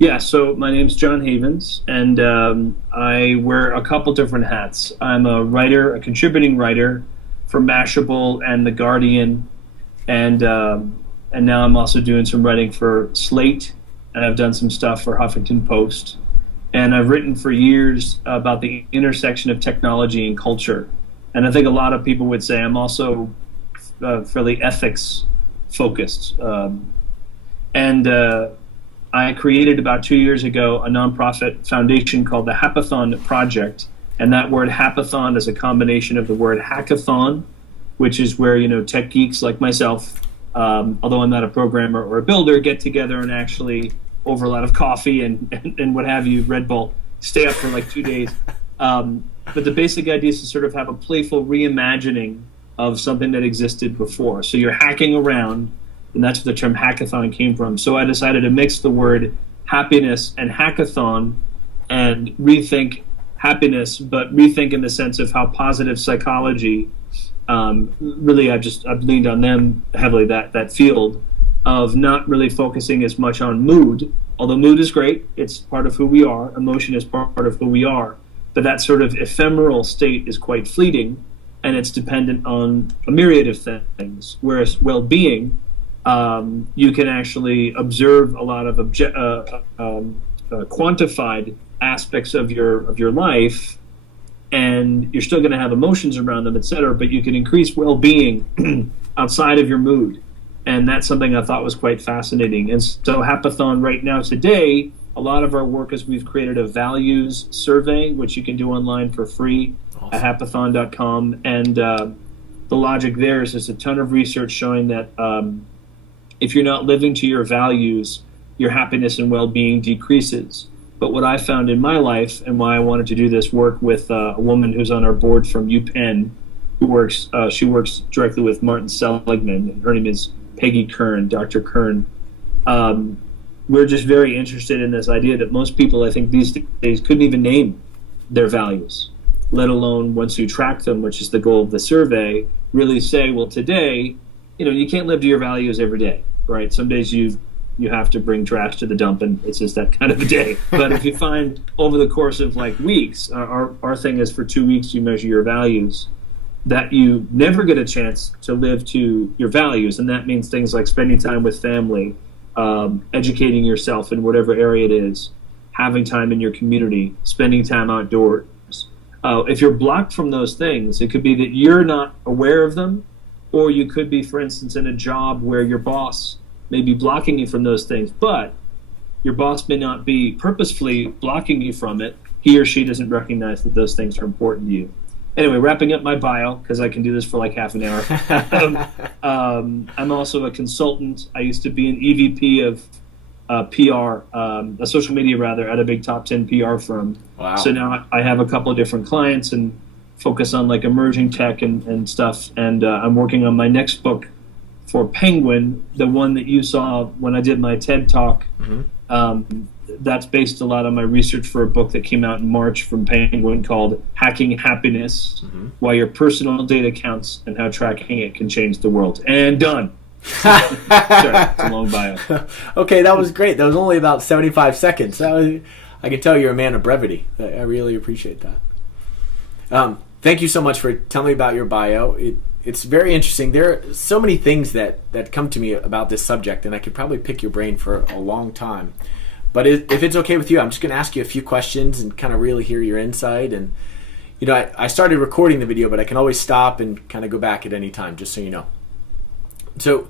Yeah, so my name's John Havens, and I wear a couple different hats. I'm a writer, a contributing writer for Mashable and The Guardian, and now I'm also doing some writing for Slate, and I've done some stuff for Huffington Post. And I've written for years about the intersection of technology and culture. And I think a lot of people would say I'm also fairly ethics focused. And I created about 2 years ago a nonprofit foundation called the Hackathon Project. And that word hackathon is a combination of the word hackathon, which is where, tech geeks like myself, although I'm not a programmer or a builder, get together and actually, over a lot of coffee and what have you, Red Bull, stay up for like 2 days. But the basic idea is to sort of have a playful reimagining of something that existed before. So you're hacking around, and that's where the term hackathon came from. So I decided to mix the word happiness and hackathon and rethink happiness, but rethink in the sense of how positive psychology, really I've leaned on them heavily, that field of not really focusing as much on mood, although mood is great, it's part of who we are, emotion is part of who we are, but that sort of ephemeral state is quite fleeting, and it's dependent on a myriad of things, whereas well-being, you can actually observe a lot of quantified aspects of your life, and you're still going to have emotions around them, etc., but you can increase well-being outside of your mood. And that's something I thought was quite fascinating. And so Hackathon right now today, a lot of our work is we've created a values survey, which you can do online for free at hackathon.com. And the logic there is there's a ton of research showing that if you're not living to your values, your happiness and well-being decreases. But what I found in my life, and why I wanted to do this work with a woman who's on our board from UPenn, she works directly with Martin Seligman, and her name is Peggy Kern, Dr. Kern. We're just very interested in this idea that most people, I think, these days couldn't even name their values, let alone, once you track them, which is the goal of the survey, really say, well, today, you can't live to your values every day, right? Some days you have to bring trash to the dump, and it's just that kind of a day. But if you find over the course of like weeks, our thing is for 2 weeks you measure your values, that you never get a chance to live to your values. And that means things like spending time with family, educating yourself in whatever area it is, having time in your community, spending time outdoors. If you're blocked from those things, it could be that you're not aware of them, or you could be, for instance, in a job where your boss may be blocking you from those things, but your boss may not be purposefully blocking you from it. He or she doesn't recognize that those things are important to you. Anyway, wrapping up my bio, because I can do this for like half an hour. I'm also a consultant. I used to be an EVP of PR, a social media rather, at a big top 10 PR firm. Wow. So now I have a couple of different clients and focus on like emerging tech and stuff. And I'm working on my next book for Penguin, the one that you saw when I did my TED Talk. Mm-hmm. That's based a lot on my research for a book that came out in March from Penguin called Hacking Happiness, mm-hmm. Why Your Personal Data Counts and How Tracking It Can Change the World. And done. Sorry, it's a long bio. Okay, that was great. That was only about 75 seconds. I can tell you're a man of brevity. I really appreciate that. Thank you so much for telling me about your bio. It's very interesting. There are so many things that come to me about this subject, and I could probably pick your brain for a long time. But if it's okay with you, I'm just going to ask you a few questions and kind of really hear your insight. And, I started recording the video, but I can always stop and kind of go back at any time, just so you know. So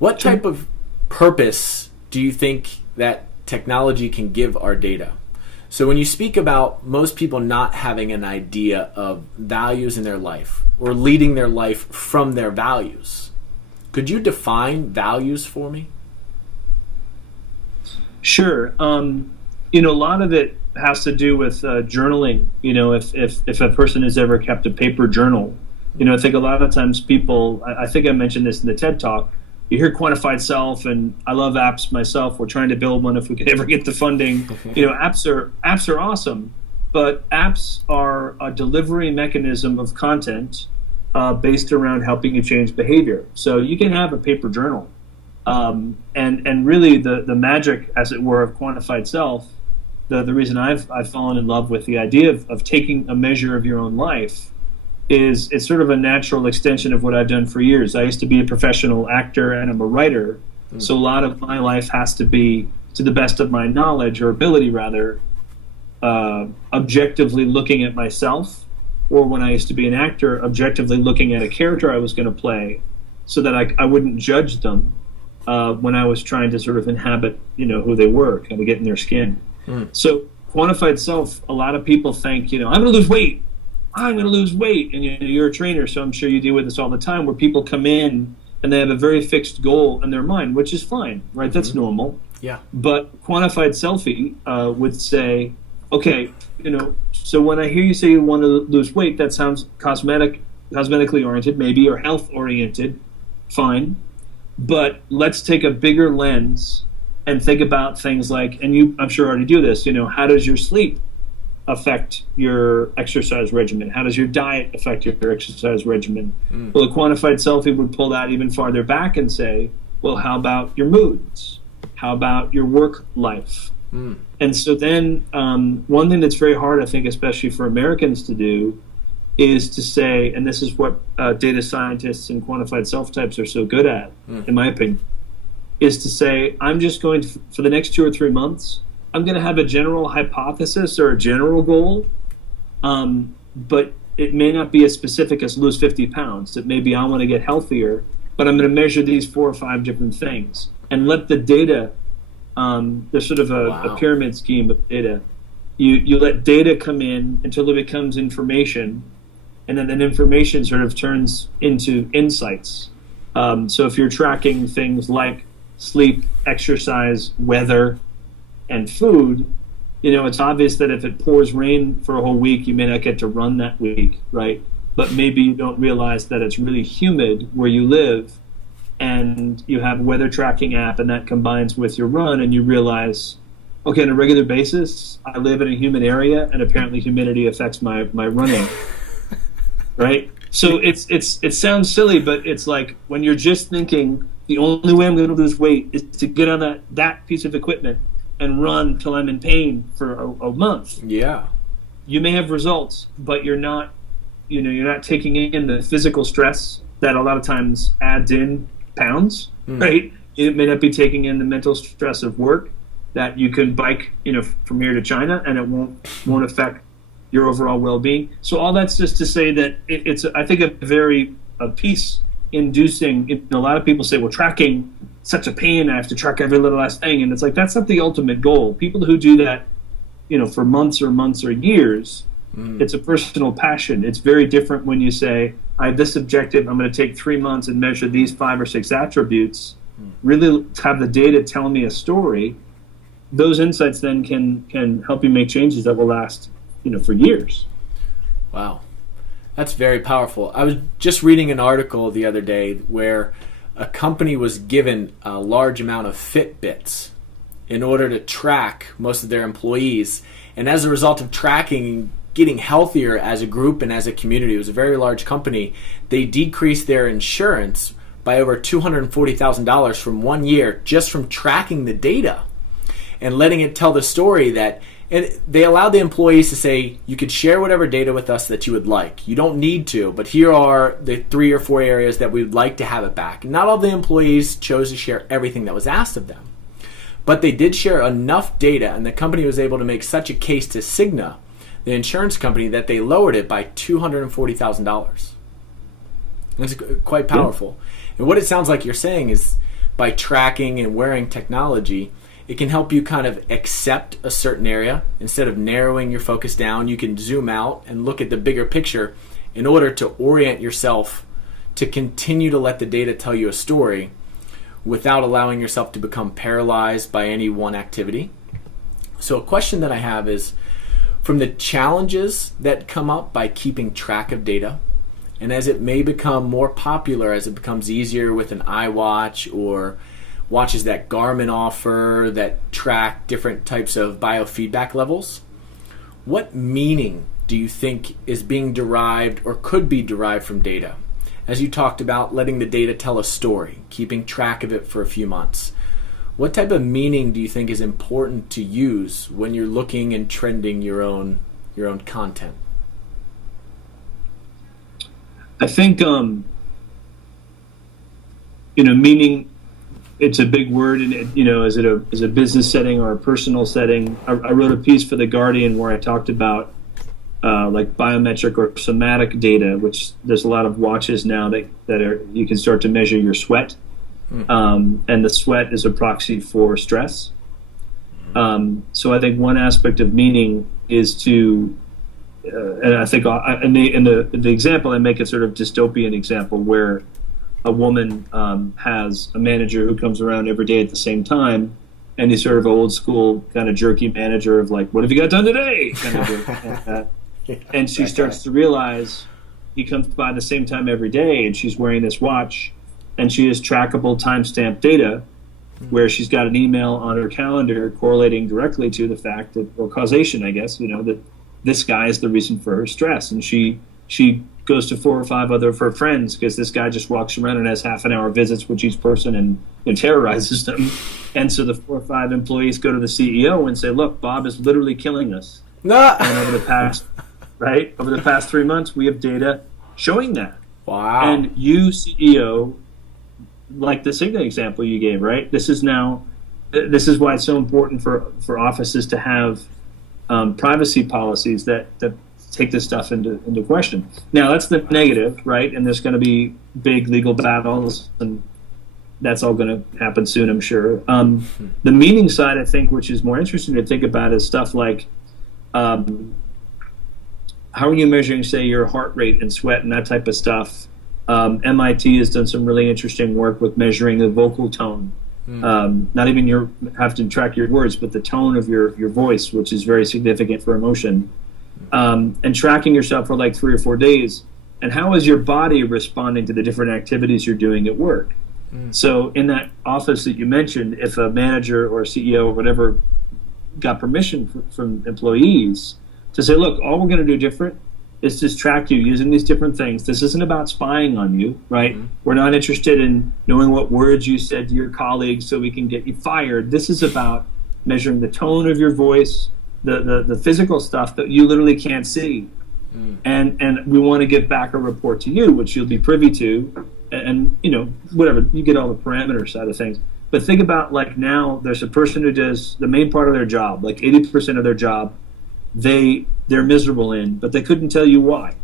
what type of purpose do you think that technology can give our data? So when you speak about most people not having an idea of values in their life or leading their life from their values, could you define values for me? Sure. A lot of it has to do with journaling. If a person has ever kept a paper journal, I think a lot of times people, I think I mentioned this in the TED Talk, you hear quantified self, and I love apps myself. We're trying to build one if we could ever get the funding. Apps are awesome, but apps are a delivery mechanism of content based around helping you change behavior. So you can have a paper journal, And really the magic, as it were, of quantified self, the reason I've fallen in love with the idea of taking a measure of your own life is it's sort of a natural extension of what I've done for years. I used to be a professional actor and I'm a writer, so a lot of my life has to be, to the best of my knowledge or ability rather, objectively looking at myself, or when I used to be an actor, objectively looking at a character I was going to play, so that I wouldn't judge them when I was trying to sort of inhabit, who they were, kind of get in their skin. So quantified self, a lot of people think, I'm going to lose weight. I'm going to lose weight. And you're a trainer, so I'm sure you deal with this all the time, where people come in and they have a very fixed goal in their mind, which is fine, right? That's normal. Yeah. But quantified selfie would say, okay, so when I hear you say you want to lose weight, that sounds cosmetically oriented, maybe, or health oriented, fine. But let's take a bigger lens and think about things like, and you, I'm sure, already do this, how does your sleep affect your exercise regimen? How does your diet affect your exercise regimen? Well, a quantified selfie would pull that even farther back and say, well, how about your moods? How about your work life? And so then one thing that's very hard, I think, especially for Americans to do, is to say, and this is what data scientists and quantified self-types are so good at, in my opinion, is to say, I'm just going to, for the next 2 or 3 months, I'm going to have a general hypothesis or a general goal, but it may not be as specific as lose 50 pounds. It may be I want to get healthier, but I'm going to measure these 4 or 5 different things and let the data, there's sort of a pyramid scheme of data. You let data come in until it becomes information, and then that information sort of turns into insights. So if you're tracking things like sleep, exercise, weather, and food, it's obvious that if it pours rain for a whole week, you may not get to run that week, right? But maybe you don't realize that it's really humid where you live, and you have a weather tracking app, and that combines with your run, and you realize, okay, on a regular basis, I live in a humid area, and apparently humidity affects my running, right? So it sounds silly, but it's like when you're just thinking, the only way I'm going to lose weight is to get on that piece of equipment and run till I'm in pain for a month. Yeah. You may have results, but you're not taking in the physical stress that a lot of times adds in pounds, right? You may not be taking in the mental stress of work, that you can bike, from here to China, and it won't affect your overall well-being. So all that's just to say that it's, I think, a very peace-inducing. A lot of people say, well, tracking such a pain. I have to track every little last thing, and it's like that's not the ultimate goal. People who do that, for months or years, it's a personal passion. It's very different when you say, I have this objective. I'm going to take 3 months and measure these 5 or 6 attributes. Really have the data tell me a story. Those insights then can help you make changes that will last, for years. Wow. That's very powerful. I was just reading an article the other day where a company was given a large amount of Fitbits in order to track most of their employees. And as a result of tracking, getting healthier as a group and as a community, it was a very large company, they decreased their insurance by over $240,000 from 1 year just from tracking the data and letting it tell the story that. And they allowed the employees to say, you could share whatever data with us that you would like. You don't need to, but here are the 3 or 4 areas that we would like to have it back. Not all the employees chose to share everything that was asked of them. But they did share enough data, and the company was able to make such a case to Cigna, the insurance company, that they lowered it by $240,000. That's quite powerful. And what it sounds like you're saying is by tracking and wearing technology, it can help you kind of accept a certain area. Instead of narrowing your focus down, you can zoom out and look at the bigger picture in order to orient yourself to continue to let the data tell you a story without allowing yourself to become paralyzed by any one activity. So a question that I have is, from the challenges that come up by keeping track of data, and as it may become more popular, as it becomes easier with an iWatch or watches that Garmin offer that track different types of biofeedback levels, what meaning do you think is being derived or could be derived from data? as you talked about, letting the data tell a story, keeping track of it for a few months. What type of meaning do you think is important to use when you're looking and trending your own content? I think, meaning, it's a big word, and is it a business setting or a personal setting? I wrote a piece for The Guardian where I talked about like biometric or somatic data, which there's a lot of watches now that are, you can start to measure your sweat, and the sweat is a proxy for stress. So I think one aspect of meaning is to, and I think in the example I make a sort of dystopian example where a woman has a manager who comes around every day at the same time, and he's sort of old school kind of jerky manager of like, what have you got done today? Kind of and she starts to realize he comes by the same time every day, and she's wearing this watch, and she has trackable timestamp data where she's got an email on her calendar correlating directly to the fact that, or causation, I guess, that this guy is the reason for her stress. And she goes to 4 or 5 other of her friends because this guy just walks around and has half-an-hour visits with each person and terrorizes them. And so the 4 or 5 employees go to the CEO and say, look, Bob is literally killing us. And over the past 3 months, we have data showing that. Wow. And you, CEO, like the Cigna example you gave, right? This is why it's so important for offices to have privacy policies that take this stuff into question. Now, that's the negative, right? And there's going to be big legal battles, and that's all going to happen soon, I'm sure. The meaning side, I think, which is more interesting to think about, is stuff like how are you measuring, say, your heart rate and sweat and that type of stuff. MIT has done some really interesting work with measuring the vocal tone. Not even have to track your words, but the tone of your voice, which is very significant for emotion. And tracking yourself for like 3 or 4 days. And how is your body responding to the different activities you're doing at work? So in that office that you mentioned, if a manager or a CEO or whatever got permission from employees to say, look, all we're going to do different is just track you using these different things. This isn't about spying on you, right? We're not interested in knowing what words you said to your colleagues so we can get you fired. This is about measuring the tone of your voice, the physical stuff that you literally can't see. And we want to give back a report to you, which you'll be privy to, and whatever, you get all the parameter side of things. But think about, like, now there's a person who does the main part of their job, like 80% of their job, they're miserable in, but they couldn't tell you why.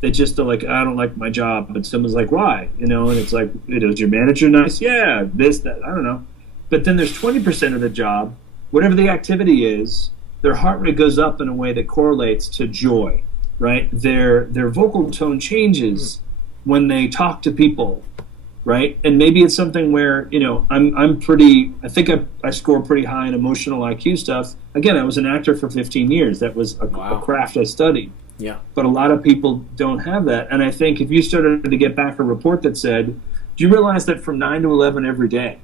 They just are like, I don't like my job. But someone's like, why? And it's like, is your manager nice? Yeah, this, that, I don't know. But then there's 20% of the job, whatever the activity is, their heart rate goes up in a way that correlates to joy, right? Their vocal tone changes when they talk to people, right? And maybe it's something where, I think I score pretty high in emotional IQ stuff. Again, I was an actor for 15 years. That was a craft I studied. Yeah. But a lot of people don't have that. And I think if you started to get back a report that said, do you realize that from 9 to 11 every day,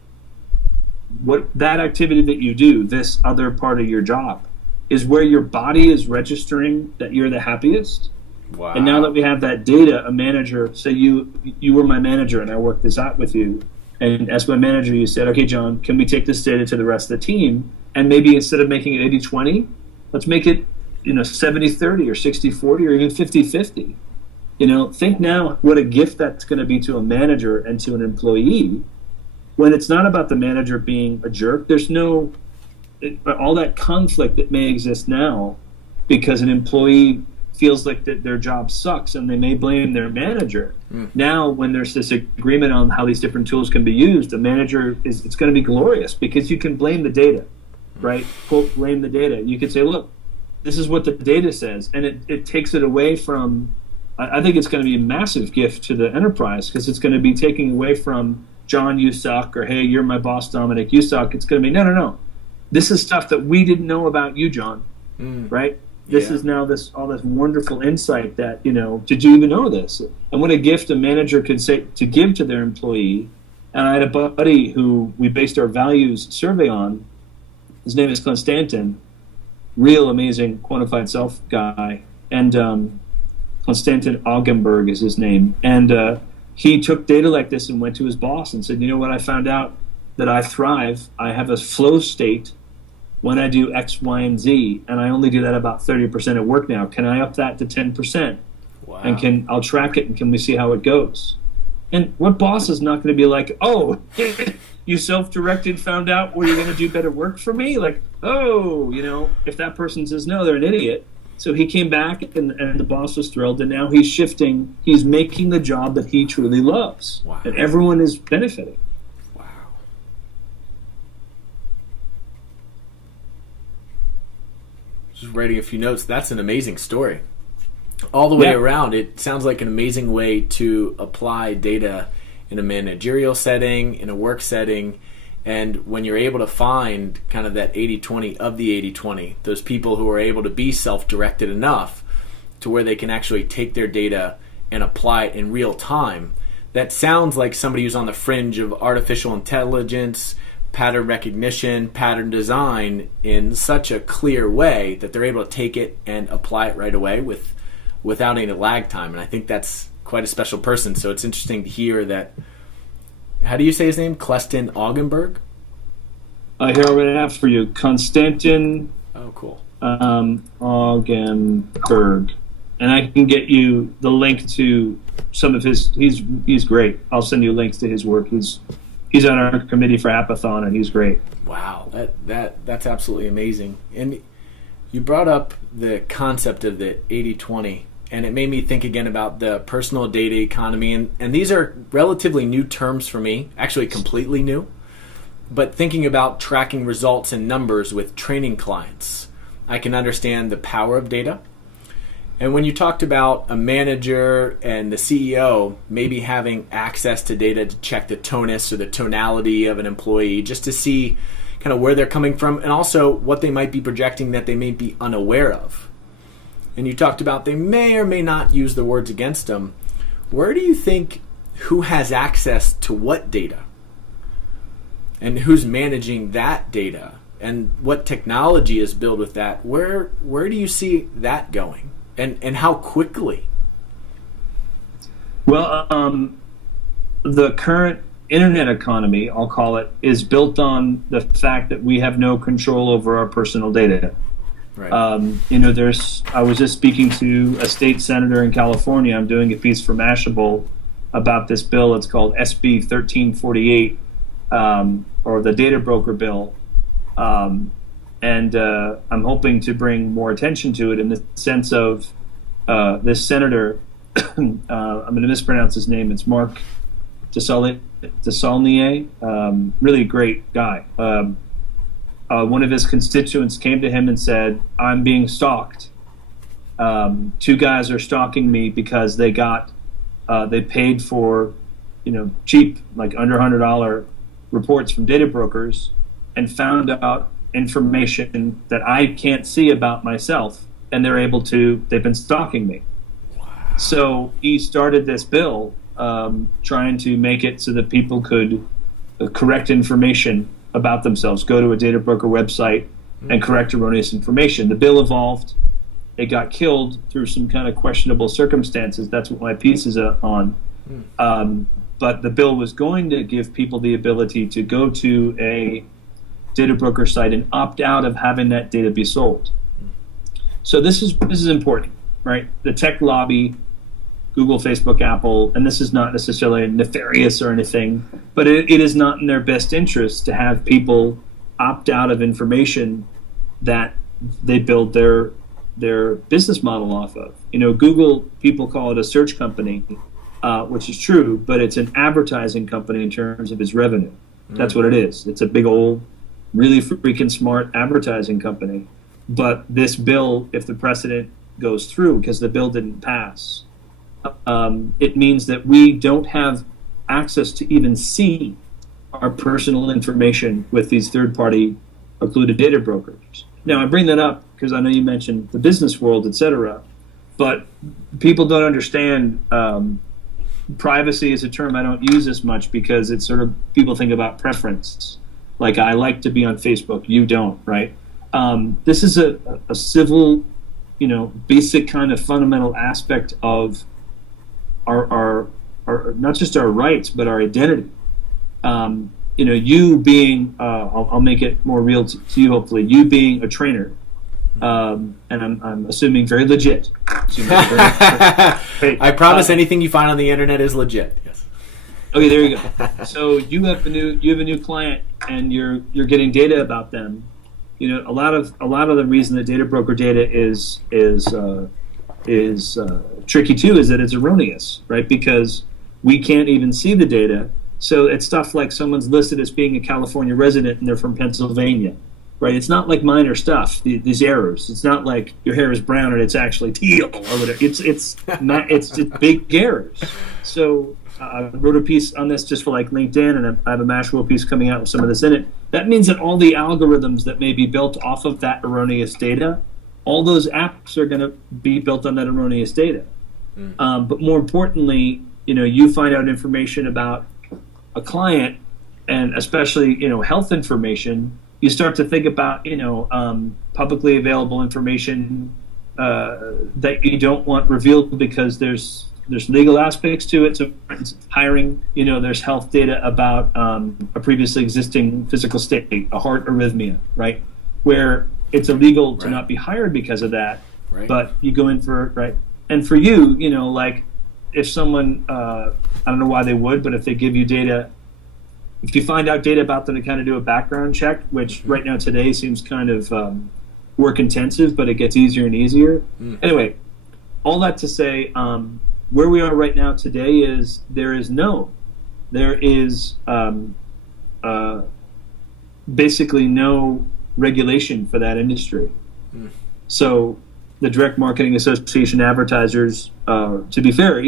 what that activity that you do, this other part of your job, is where your body is registering that you're the happiest? Wow. And now that we have that data, a manager, say you were my manager and I worked this out with you, and as my manager you said, okay, John, can we take this data to the rest of the team, and maybe instead of making it 80-20, let's make it 70-30 or 60-40 or even 50-50. Think now what a gift that's going to be to a manager and to an employee, when it's not about the manager being a jerk. There's no all that conflict that may exist now because an employee feels like that their job sucks and they may blame their manager. Now, when there's this agreement on how these different tools can be used, the manager it's going to be glorious because you can blame the data, right? Quote, blame the data. You could say, look, this is what the data says, and it takes it away from, I think it's going to be a massive gift to the enterprise because it's going to be taking away from John, you suck, or hey, you're my boss, Dominic, you suck. It's going to be, no. This is stuff that we didn't know about you, John, right? This is now all this wonderful insight that, did you even know this? And what a gift a manager could say to give to their employee. And I had a buddy who we based our values survey on. His name is Konstantin, real amazing quantified self guy. And Konstantin Augenberg is his name. And he took data like this and went to his boss and said, you know what, I found out that I thrive. I have a flow state when I do X, Y, and Z, and I only do that about 30% at work now. Can I up that to 10%? Wow. And I'll track it, and can we see how it goes? And what boss is not going to be like, oh, you self-directed, found out where you're going to do better work for me? Like, oh, if that person says no, they're an idiot. So he came back, and the boss was thrilled, and now he's shifting. He's making the job that he truly loves, wow. and everyone is benefiting. Just writing a few notes. That's an amazing story. All the way around, it sounds like an amazing way to apply data in a managerial setting, in a work setting, and when you're able to find kind of that 80-20 of the 80-20, those people who are able to be self-directed enough to where they can actually take their data and apply it in real time, that sounds like somebody who's on the fringe of artificial intelligence, pattern recognition, pattern design in such a clear way that they're able to take it and apply it right away without any lag time. And I think that's quite a special person. So it's interesting to hear that. How do you say his name? Kleston Augenberg? Here, I'm going to have for you Konstantin Oh, cool. Augenberg. And I can get you the link to some of his. He's great. I'll send you links to his work. He's on our committee for Hackathon, and he's great. Wow, that's absolutely amazing. And you brought up the concept of the 80-20, and it made me think again about the personal data economy. And these are relatively new terms for me, actually completely new. But thinking about tracking results and numbers with training clients, I can understand the power of data. And when you talked about a manager and the CEO maybe having access to data to check the tonus or the tonality of an employee, just to see kind of where they're coming from and also what they might be projecting that they may be unaware of. And you talked about they may or may not use the words against them. Where do you think who has access to what data? And who's managing that data? And what technology is built with that? Where do you see that going? And how quickly? Well, the current internet economy, I'll call it, is built on the fact that we have no control over our personal data. Right. I was just speaking to a state senator in California. I'm doing a piece for Mashable about this bill. It's called SB 1348, or the data broker bill. And I'm hoping to bring more attention to it in the sense of this senator, I'm going to mispronounce his name, it's Mark Desaulnier, really great guy. One of his constituents came to him and said, I'm being stalked. Two guys are stalking me because they paid for, cheap, like under $100 reports from data brokers and found out information that I can't see about myself, and they've been stalking me. Wow. So he started this bill trying to make it so that people could correct information about themselves, go to a data broker website and correct erroneous information. The bill evolved. It got killed through some kind of questionable circumstances. That's what my piece is on. But the bill was going to give people the ability to go to a data broker site and opt out of having that data be sold. So this is important, right? The tech lobby, Google, Facebook, Apple, and this is not necessarily nefarious or anything, but it is not in their best interest to have people opt out of information that they build their business model off of. Google, people call it a search company, which is true, but it's an advertising company in terms of its revenue. That's what it is. It's a big old, really freaking smart advertising company. But this bill, if the precedent goes through, because the bill didn't pass, it means that we don't have access to even see our personal information with these third-party occluded data brokers. Now, I bring that up because I know you mentioned the business world, et cetera, but people don't understand privacy is a term I don't use as much because it's sort of, people think about preference. Like, I like to be on Facebook, you don't, right? This is a civil, basic kind of fundamental aspect of our not just our rights, but our identity. You being, I'll make it more real to you, hopefully, you being a trainer, and I'm assuming very legit. I promise anything you find on the internet is legit. Yes. Okay, there you go. So you have a new client, and you're getting data about them. A lot of the reason that data broker data is tricky too is that it's erroneous, right? Because we can't even see the data. So it's stuff like someone's listed as being a California resident and they're from Pennsylvania, right? It's not like minor stuff. These errors. It's not like your hair is brown and it's actually teal or whatever. It's just big errors. So I wrote a piece on this just for like LinkedIn, and I have a Mashable piece coming out with some of this in it. That means that all the algorithms that may be built off of that erroneous data, all those apps are going to be built on that erroneous data. But more importantly, you find out information about a client, and especially health information. You start to think about publicly available information that you don't want revealed because there's legal aspects to it. So for instance, hiring, there's health data about a previously existing physical state, a heart arrhythmia, right, where it's illegal to not be hired because of that, but you go in for right. And for you, like if someone, I don't know why they would, but if they give you data, if you find out data about them to kind of do a background check, which right now today seems kind of work intensive, but it gets easier and easier. Anyway, all that to say, where we are right now today is there is basically no regulation for that industry. So the Direct Marketing Association advertisers, to be fair,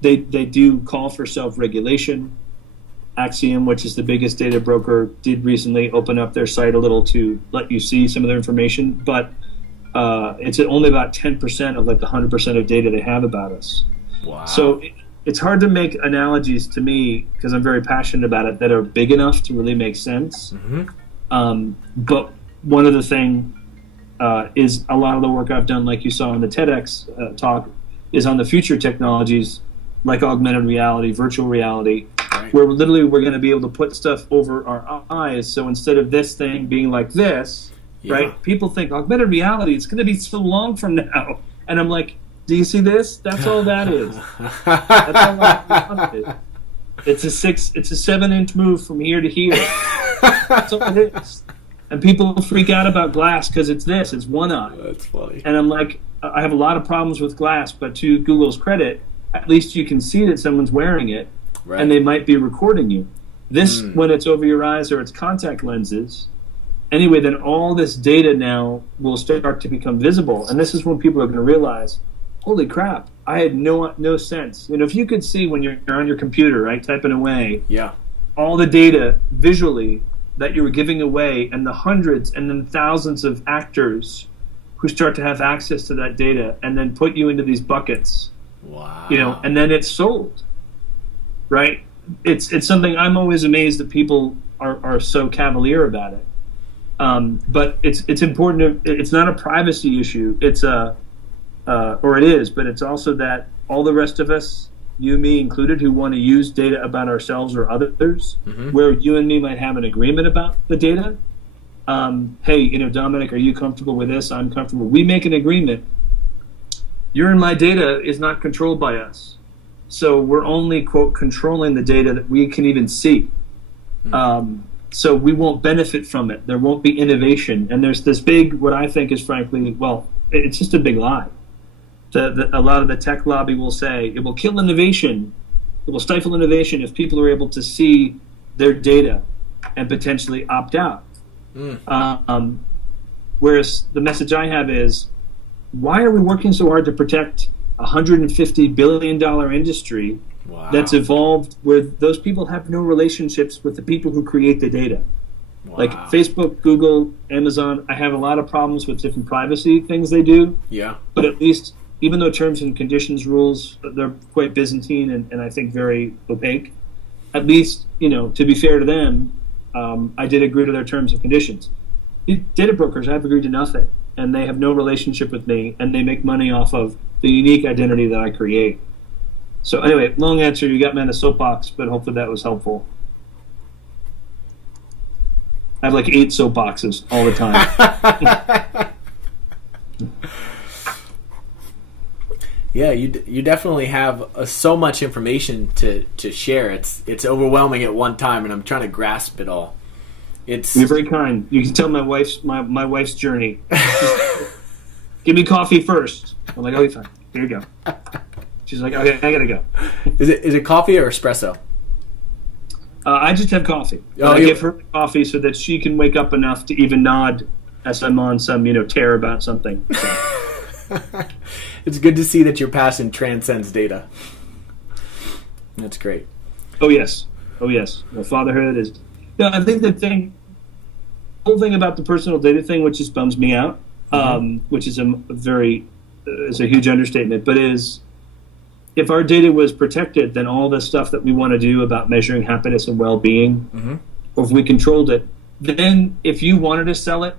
they do call for self-regulation. Axiom, which is the biggest data broker, did recently open up their site a little to let you see some of their information, but it's only about 10% of like the 100% of data they have about us. Wow. So it's hard to make analogies to me, because I'm very passionate about it, that are big enough to really make sense. But one of the things is a lot of the work I've done, like you saw in the TEDx talk, is on the future technologies like augmented reality, virtual reality, where literally we're going to be able to put stuff over our eyes. So instead of this thing being like this, right, people think augmented reality, it's going to be so long from now. And I'm like, do you see this? That's all that is. That's all that is. It's a 7-inch move from here to here. That's all it is. And people freak out about glass because it's one eye. That's funny. And I'm like, I have a lot of problems with glass, but to Google's credit, at least you can see that someone's wearing it, and they might be recording you. This, when it's over your eyes or it's contact lenses, anyway, then all this data now will start to become visible. And this is when people are going to realize, holy crap, I had no sense. If you could see when you're on your computer, right, typing away, all the data visually that you were giving away, and the hundreds and then thousands of actors who start to have access to that data and then put you into these buckets. Wow. And then it's sold. Right? It's something I'm always amazed that people are so cavalier about it. But it's important it's not a privacy issue. It's or it is, but it's also that all the rest of us, you, me included, who want to use data about ourselves or others, where you and me might have an agreement about the data. Hey, Dominic, are you comfortable with this? I'm comfortable. We make an agreement. Your and my data is not controlled by us. So we're only, quote, controlling the data that we can even see. So we won't benefit from it. There won't be innovation. And there's this big, what I think is frankly, well, it's just a big lie. A lot of the tech lobby will say it will kill innovation. It will stifle innovation if people are able to see their data and potentially opt out. Whereas the message I have is, why are we working so hard to protect a $150 billion industry that's evolved where those people have no relationships with the people who create the data? Like Facebook, Google, Amazon, I have a lot of problems with different privacy things they do. But at least, even though terms and conditions rules, they're quite Byzantine and I think very opaque, at least, to be fair to them, I did agree to their terms and conditions. The data brokers, I've agreed to nothing, and they have no relationship with me, and they make money off of the unique identity that I create. So anyway, long answer. You got me on a soapbox, but hopefully that was helpful. I have like 8 soapboxes all the time. Yeah, you definitely have so much information to share. It's overwhelming at one time, and I'm trying to grasp it all. You're very kind. You can tell my wife's journey. Just, give me coffee first. I'm like, okay, fine. Here you go. She's like, okay, I gotta go. Is it coffee or espresso? I just have coffee. Oh, I give her coffee so that she can wake up enough to even nod as I'm on some tear about something. So. It's good to see that your passion transcends data. That's great. Oh yes. Well, fatherhood is. I think the whole thing about the personal data thing, which just bums me out, which is is a huge understatement, but is. If our data was protected, then all the stuff that we want to do about measuring happiness and well-being, or if we controlled it, then if you wanted to sell it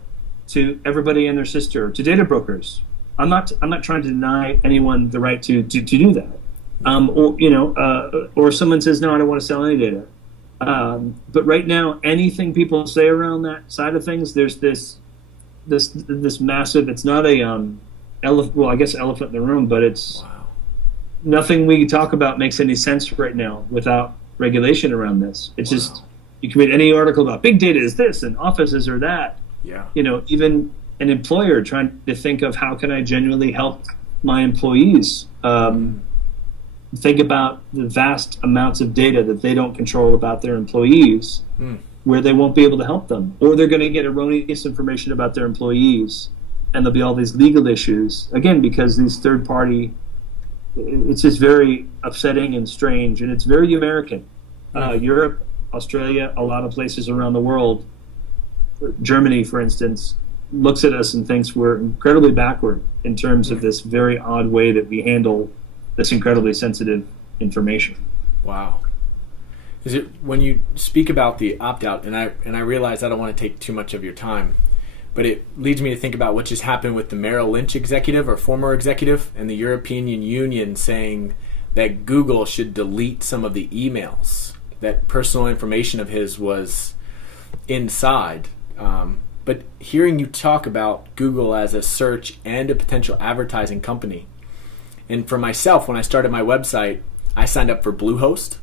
to everybody and their sister, to data brokers, I'm not trying to deny anyone the right to do that. Or someone says, no, I don't want to sell any data. But right now, anything people say around that side of things, there's this massive. It's not a I guess elephant in the room, but it's. Wow. Nothing we talk about makes any sense right now without regulation around this. It's just, you can read any article about big data is this and offices are that. Yeah. Even an employer trying to think of how can I genuinely help my employees think about the vast amounts of data that they don't control about their employees, where they won't be able to help them, or they're going to get erroneous information about their employees, and there'll be all these legal issues again because these third-party. It's just very upsetting and strange, and it's very American. Europe, Australia, a lot of places around the world, Germany, for instance, looks at us and thinks we're incredibly backward in terms of this very odd way that we handle this incredibly sensitive information. Wow. Is it when you speak about the opt-out, and I realize I don't want to take too much of your time, but it leads me to think about what just happened with the Merrill Lynch executive or former executive and the European Union saying that Google should delete some of the emails, that personal information of his was inside. But hearing you talk about Google as a search and a potential advertising company, and for myself, when I started my website, I signed up for Bluehost.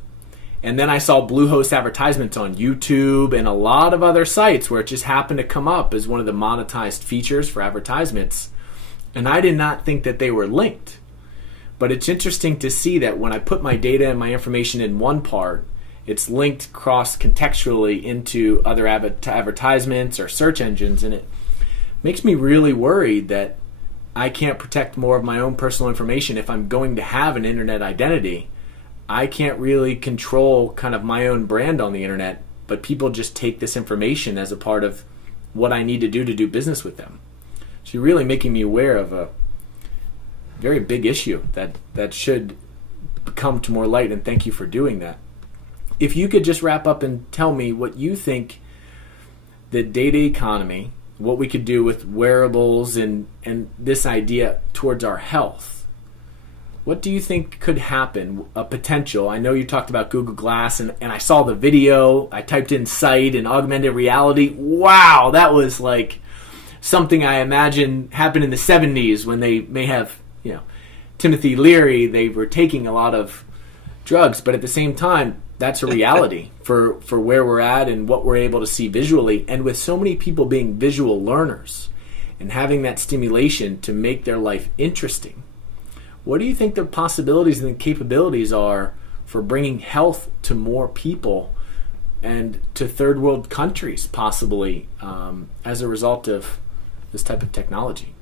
And then I saw Bluehost advertisements on YouTube and a lot of other sites where it just happened to come up as one of the monetized features for advertisements. And I did not think that they were linked. But it's interesting to see that when I put my data and my information in one part, it's linked cross-contextually into other advertisements or search engines. And it makes me really worried that I can't protect more of my own personal information if I'm going to have an internet identity. I can't really control kind of my own brand on the internet, but people just take this information as a part of what I need to do business with them. So you're really making me aware of a very big issue that should come to more light, and thank you for doing that. If you could just wrap up and tell me what you think the data economy, what we could do with wearables and this idea towards our health. What do you think could happen, a potential? I know you talked about Google Glass, and I saw the video. I typed in sight and augmented reality. Wow, that was like something I imagine happened in the 70s when they may have, Timothy Leary, they were taking a lot of drugs. But at the same time, that's a reality for where we're at and what we're able to see visually. And with so many people being visual learners and having that stimulation to make their life interesting, what do you think the possibilities and the capabilities are for bringing health to more people and to third world countries, possibly, as a result of this type of technology?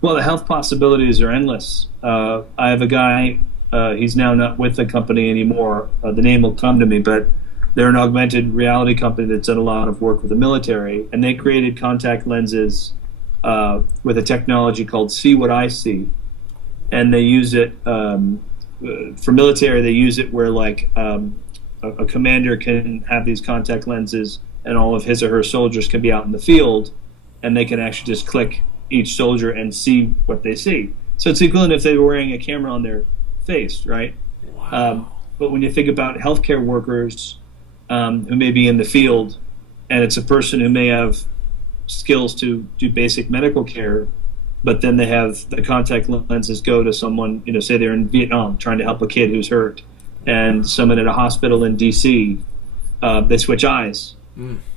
Well, the health possibilities are endless. I have a guy, he's now not with the company anymore. The name will come to me, but they're an augmented reality company that's done a lot of work with the military, and they created contact lenses with a technology called See What I See, and they use it for military. They use it where a commander can have these contact lenses, and all of his or her soldiers can be out in the field, and they can actually just click each soldier and see what they see. So it's equivalent if they were wearing a camera on their faced, right? Wow. But when you think about healthcare workers who may be in the field, and it's a person who may have skills to do basic medical care, but then they have the contact lenses go to someone, say they're in Vietnam trying to help a kid who's hurt, and someone at a hospital in DC, they switch eyes.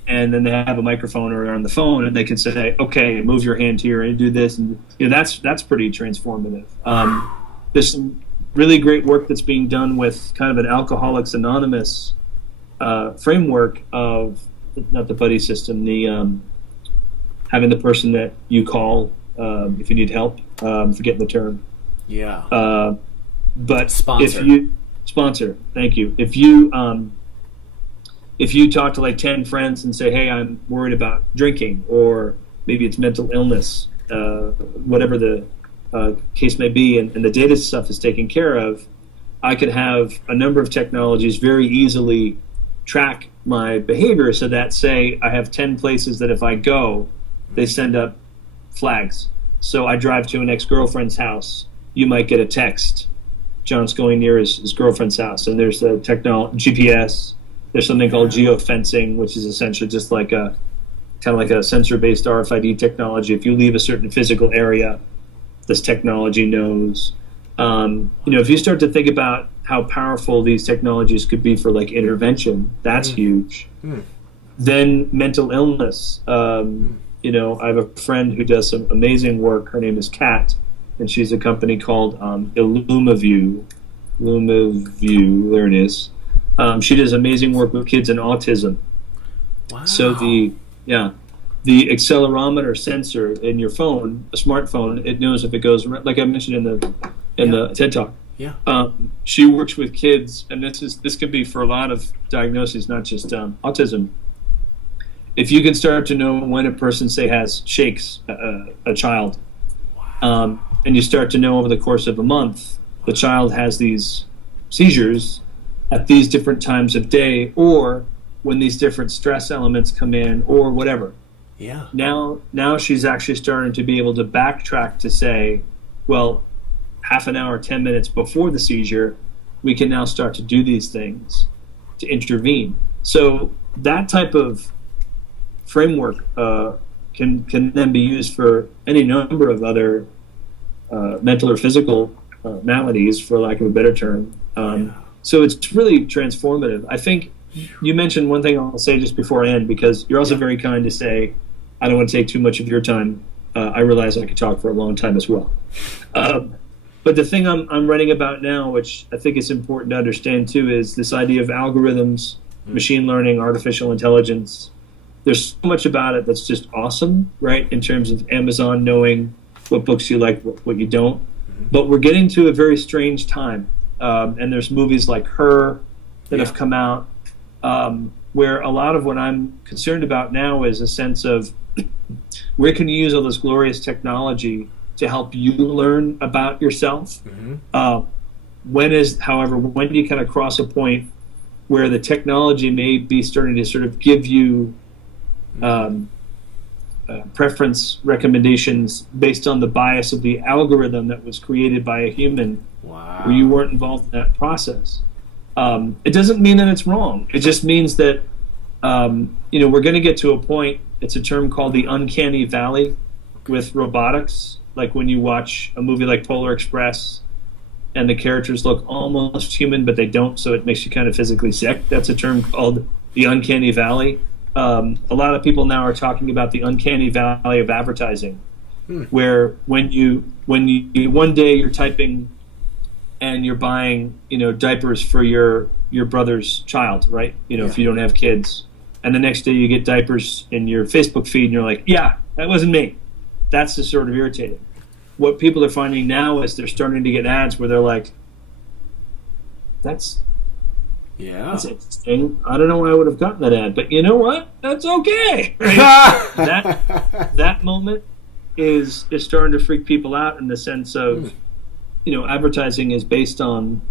And then they have a microphone or on the phone, and they can say, "Okay, move your hand here and do this," and that's pretty transformative. There's some really great work that's being done with kind of an Alcoholics Anonymous framework of not the buddy system, the having the person that you call if you need help. Forgetting the term. Yeah. But Sponsor. if you sponsor, thank you. If you talk to like 10 friends and say, "Hey, I'm worried about drinking," or maybe it's mental illness, whatever the case may be, and the data stuff is taken care of, I could have a number of technologies very easily track my behavior so that, say, I have 10 places that if I go, they send up flags. So I drive to an ex-girlfriend's house, you might get a text, John's going near his girlfriend's house, and there's the GPS. There's something called geofencing, which is essentially just like a sensor-based RFID technology. If you leave a certain physical area, this technology knows. If you start to think about how powerful these technologies could be for like intervention, that's huge. Then mental illness. I have a friend who does some amazing work. Her name is Kat, and she's a company called Illumaview. There it is. She does amazing work with kids and autism. Wow. So the accelerometer sensor in your phone, a smartphone, it knows if it goes, like I mentioned in the TED Talk. Yeah. She works with kids, and this could be for a lot of diagnoses, not just autism. If you can start to know when a person, say, shakes a child, and you start to know over the course of a month, the child has these seizures at these different times of day, or when these different stress elements come in, or whatever. Yeah. Now she's actually starting to be able to backtrack to say, well, half an hour, 10 minutes before the seizure, we can now start to do these things to intervene. So that type of framework can then be used for any number of other mental or physical maladies, for lack of a better term. So it's really transformative. I think you mentioned one thing I'll say just before I end, because you're also very kind to say, I don't want to take too much of your time. I realize I could talk for a long time as well. But the thing I'm writing about now, which I think is important to understand too, is this idea of algorithms, machine learning, artificial intelligence. There's so much about it that's just awesome, right? In terms of Amazon knowing what books you like, what you don't. But we're getting to a very strange time. And there's movies like Her that have come out, where a lot of what I'm concerned about now is a sense of where can you use all this glorious technology to help you learn about yourself? When do you kind of cross a point where the technology may be starting to sort of give you preference recommendations based on the bias of the algorithm that was created by a human, where you weren't involved in that process? It doesn't mean that it's wrong. It just means that we're going to get to a point. It's a term called the uncanny valley with robotics. Like when you watch a movie like Polar Express and the characters look almost human, but they don't, so it makes you kind of physically sick. That's a term called the uncanny valley. A lot of people now are talking about the uncanny valley of advertising, where when you one day you're typing and you're buying diapers for your brother's child, right? If you don't have kids, and the next day you get diapers in your Facebook feed and you're like, yeah, that wasn't me. That's just sort of irritating. What people are finding now is they're starting to get ads where they're like, that's interesting. I don't know why I would have gotten that ad, but you know what? That's okay. Right? that moment is starting to freak people out in the sense of, advertising is based on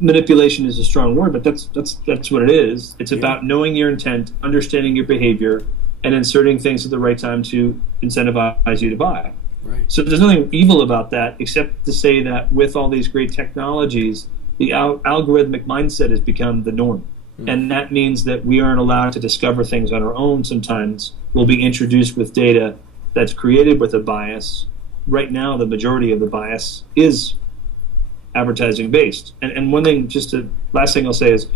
manipulation is a strong word, but that's what it is. It's about knowing your intent, understanding your behavior, and inserting things at the right time to incentivize you to buy. Right. So there's nothing evil about that, except to say that with all these great technologies, the algorithmic mindset has become the norm. And that means that we aren't allowed to discover things on our own sometimes. We'll be introduced with data that's created with a bias. Right now, the majority of the bias is advertising based. And one thing, last thing I'll say is,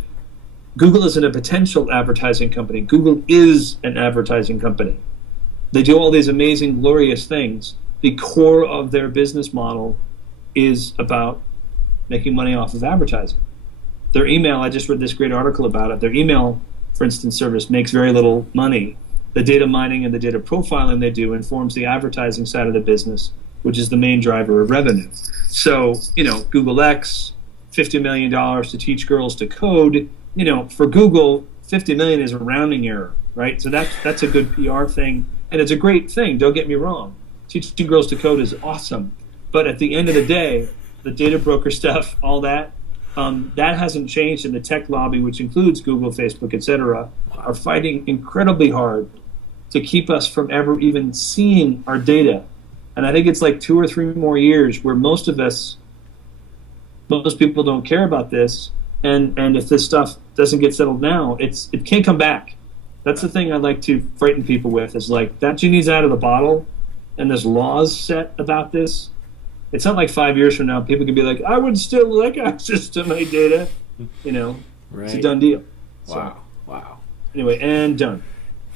Google isn't a potential advertising company. Google is an advertising company. They do all these amazing, glorious things. The core of their business model is about making money off of advertising. Their email, I just read this great article about it. Their email, for instance, service makes very little money. The data mining and the data profiling they do informs the advertising side of the business, which is the main driver of revenue. So, Google X, $50 million to teach girls to code. For Google, 50 million is a rounding error, right? So that's a good PR thing, and it's a great thing. Don't get me wrong. Teaching girls to code is awesome, but at the end of the day, the data broker stuff, all that, that hasn't changed, and the tech lobby, which includes Google, Facebook, etc., are fighting incredibly hard to keep us from ever even seeing our data. And I think it's like 2 or 3 more years where most people don't care about this. And if this stuff doesn't get settled now, it can't come back. That's the thing I like to frighten people with, is like, that genie's out of the bottle, and there's laws set about this. It's not like 5 years from now people can be like, I would still like access to my data. Right. It's a done deal. Wow. Anyway, and done.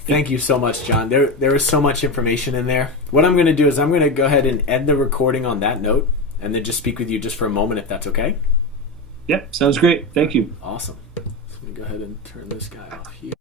Thank you so much, John. There was so much information in there. What I'm going to do is I'm going to go ahead and end the recording on that note, and then just speak with you just for a moment, if that's okay. Yep, sounds great. Thank you. Awesome. So let me go ahead and turn this guy off here.